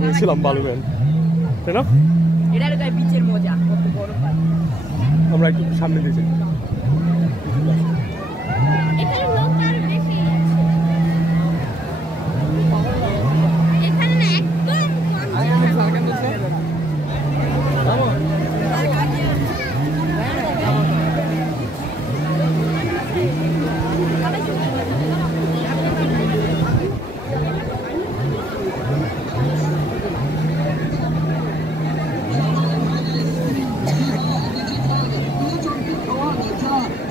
হয়েছিলাম বালুম্যান, তাই না? এটার গায়ে বিচের মজা, কত বড় পানি। আমরা একটু সামনে দিয়ে যাই। এখানে লোক আরো বেশি আছে। এখানে না একদম কম জায়গা।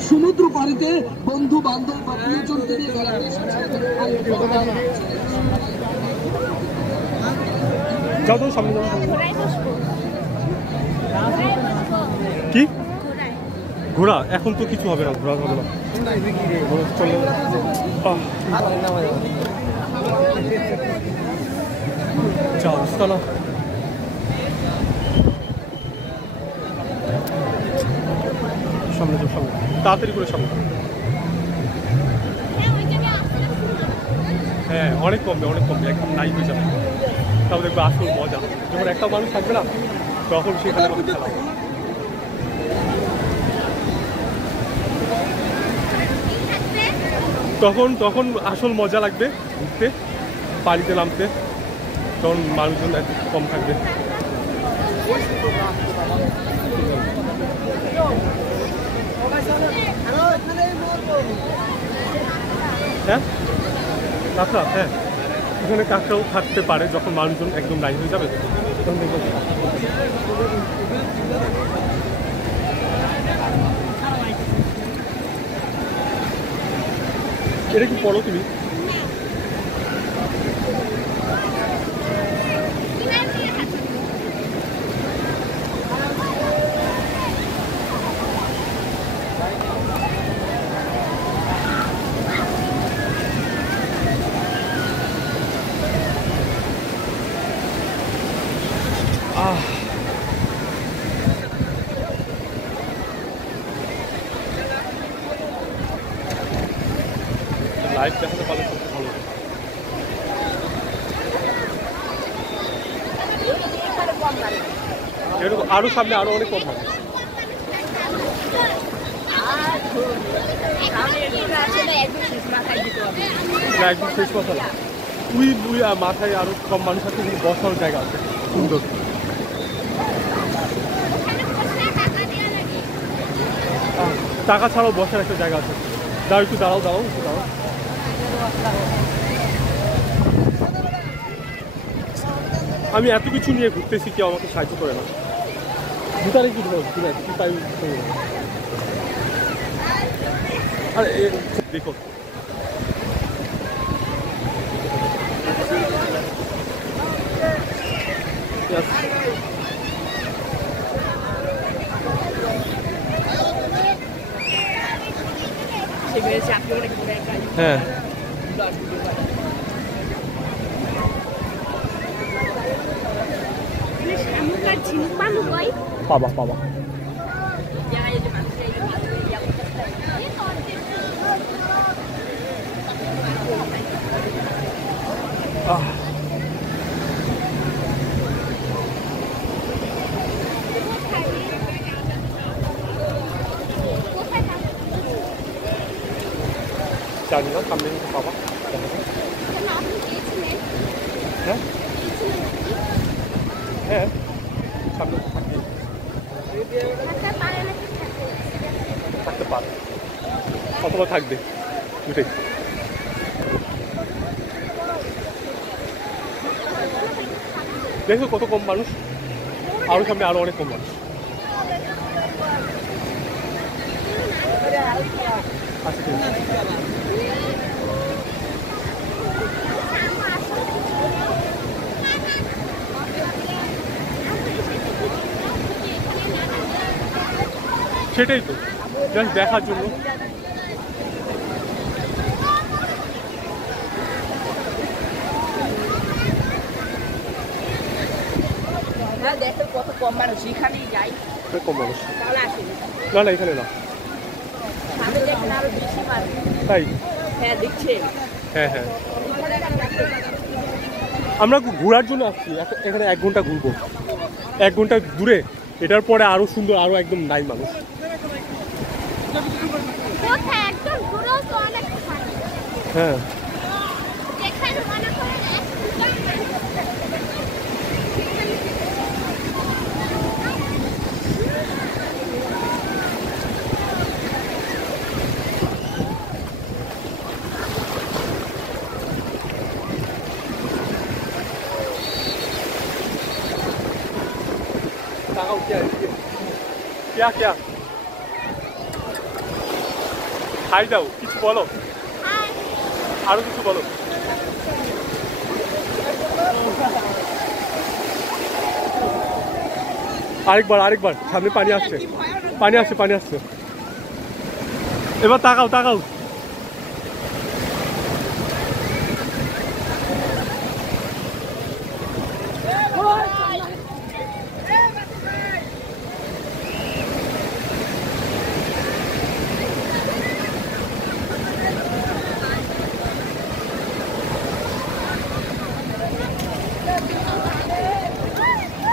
সমুদ্র পাড়িতে বন্ধু বান্ধব বা প্রিয়জনকে নিয়ে বেড়াতে এসেছে। যাও তো সামনে যাও। কি ঘোড়া? এখন তো কিছু হবে না, ঘোড়া হবে না। চলে যা অবস্থা না। সামনে যাও, সামনে তাড়াতাড়ি করে সামনে। হ্যাঁ অনেক কমবে, অনেক কমবে, একদম নাই হয়ে যাবে। তারপর দেখবে আসল মজা, যখন একটা মানুষ থাকবে না তখন সেখানে খেলা। তখন তখন আসল মজা লাগবে ঘুরতে, পানিতে নামতে, তখন মানুষজন একটু কম থাকবে। হ্যাঁ কাঁকড়া, হ্যাঁ এখানে কাঁকড়াও থাকতে পারে যখন মানুষজন একদম নাই হয়ে যাবে তখন দেখবো। এটা কি পড়ো তুমি? লাইভ দেখাতে পারলে সবচেয়ে ভালো। এরকম আরো সামনে আরো অনেক কম হবে। না একদম শেষ কথা না, তুই বুই মাথায় আরো কম মানুষ আছে, কিন্তু বসার জায়গা আছে সুন্দর। টাকা ছাড়াও বসার একটা জায়গা আছে। দাও একটু দাঁড়াও, দাঁড়াও একটু দাঁড়াও। আমি এত কিছু নিয়ে ঘুরতেছি, কেউ আমাকে সাহায্য করে না। জুতারে কি দেবো, তাই আরে দেখো হ্যাঁ পাবা পাবা। জানি না, সামনে কিন্তু পাবা। হ্যাঁ হ্যাঁ সামনে তো থাকবে, থাকতে পারে অথবা থাকবে দুটাই। দেখো কত কম মানুষ, আরো সামনে আরো অনেক কম মানুষ। আচ্ছা ঠিক আছে। সেটাই তো জাস্ট দেখার জন্য। দেখো কত কম মানুষ, এখানেই যাই কম মানুষ। না না এখানে না, আরো বেশি মানুষ। তাই হ্যাঁ দেখছেন, হ্যাঁ হ্যাঁ আমরা ঘোরার জন্য আসছি, এখানে 1 ঘন্টা ঘুরবো, 1 ঘন্টা দূরে। এটার পরে আরো সুন্দর, আরো একদম নাই মানুষ। কোথায় একদম পুরো তো অনেক ভালো। হ্যাঁ যেখানে মনে করেন क्या क्या খাই যাও, কিছু বলো, আরো কিছু বলো। আরেকবার সামনে পানি আসছে, পানি আসছে। এবার তাকাও